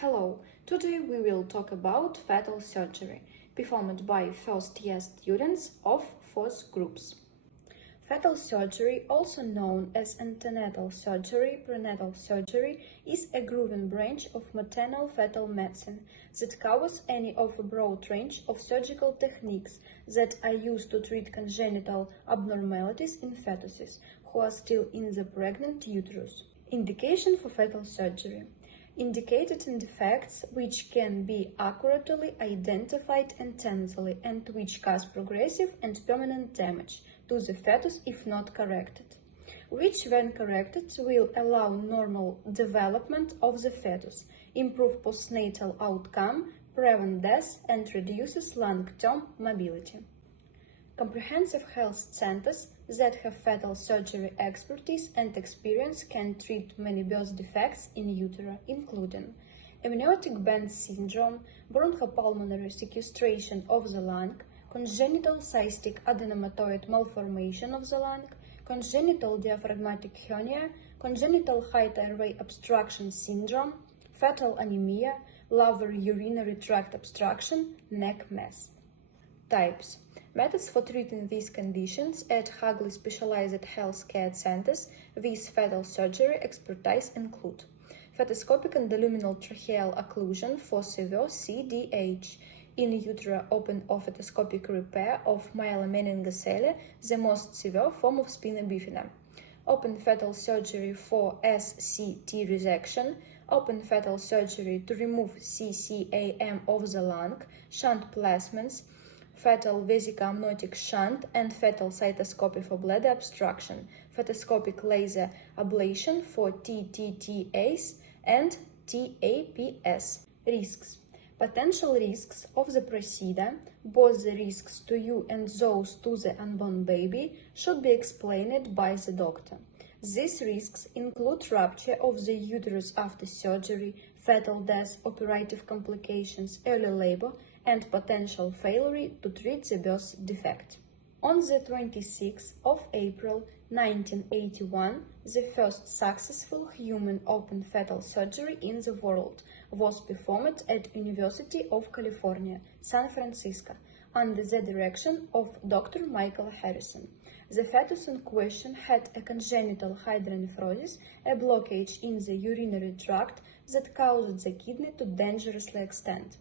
Hello, today we will talk about fetal surgery, performed by first-year students of 4th groups. Fetal surgery, also known as antenatal surgery, prenatal surgery, is a growing branch of maternal fetal medicine that covers any of a broad range of surgical techniques that are used to treat congenital abnormalities in fetuses who are still in the pregnant uterus. Indication for fetal surgery. Indicated in defects which can be accurately identified antenatally and which cause progressive and permanent damage to the fetus if not corrected, which when corrected will allow normal development of the fetus, improve postnatal outcome, prevent death and reduces long-term mobility. Comprehensive health centers that have fetal surgery expertise and experience can treat many birth defects in utero, including amniotic band syndrome, bronchopulmonary sequestration of the lung, congenital cystic adenomatoid malformation of the lung, congenital diaphragmatic hernia, congenital height airway obstruction syndrome, fetal anemia, lower urinary tract obstruction, neck mass. Types. Methods for treating these conditions at highly specialized healthcare centers with fetal surgery expertise include fetoscopic endoluminal tracheal occlusion for severe CDH, in utero open or fetoscopic repair of myelomeningocele, the most severe form of spina bifida, open fetal surgery for SCT resection, open fetal surgery to remove CCM of the lung, shunt placements, fetal vesicoamniotic shunt and fetal cystoscopy for bladder obstruction, fetoscopic laser ablation for TTTAs and TAPS. Risks. Potential risks of the procedure, both the risks to you and those to the unborn baby, should be explained by the doctor. These risks include rupture of the uterus after surgery, fetal death, operative complications, early labor, and potential failure to treat the birth defect. On the 26th of April 1981, the first successful human open fetal surgery in the world was performed at University of California, San Francisco, under the direction of Dr. Michael Harrison. The fetus in question had a congenital hydronephrosis, a blockage in the urinary tract that caused the kidney to dangerously extend.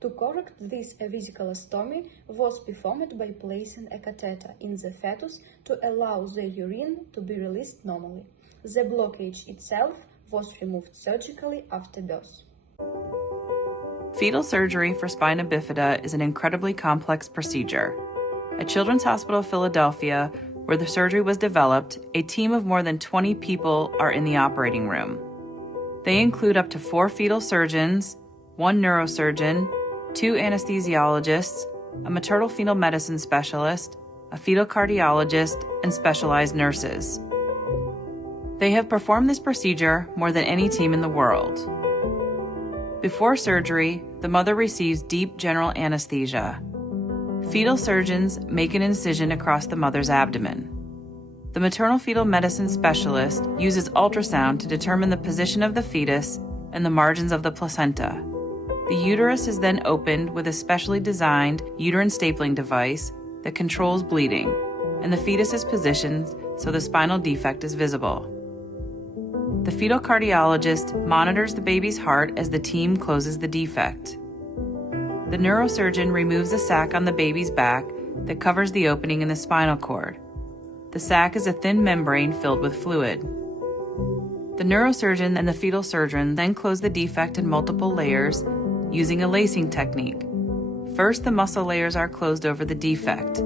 To correct this, a vesiculostomy was performed by placing a catheter in the fetus to allow the urine to be released normally. The blockage itself was removed surgically after birth. Fetal surgery for spina bifida is an incredibly complex procedure. At Children's Hospital of Philadelphia, where the surgery was developed, a team of more than 20 people are in the operating room. They include up to 4 fetal surgeons, 1 neurosurgeon, 2 anesthesiologists, a maternal fetal medicine specialist, a fetal cardiologist, and specialized nurses. They have performed this procedure more than any team in the world. Before surgery, the mother receives deep general anesthesia. Fetal surgeons make an incision across the mother's abdomen. The maternal fetal medicine specialist uses ultrasound to determine the position of the fetus and the margins of the placenta. The uterus is then opened with a specially designed uterine stapling device that controls bleeding, and the fetus is positioned so the spinal defect is visible. The fetal cardiologist monitors the baby's heart as the team closes the defect. The neurosurgeon removes a sac on the baby's back that covers the opening in the spinal cord. The sac is a thin membrane filled with fluid. The neurosurgeon and the fetal surgeon then close the defect in multiple layers using a lacing technique. First, the muscle layers are closed over the defect.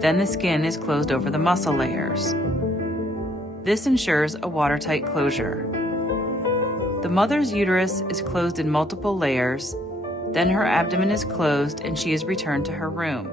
Then the skin is closed over the muscle layers. This ensures a watertight closure. The mother's uterus is closed in multiple layers, then her abdomen is closed and she is returned to her room.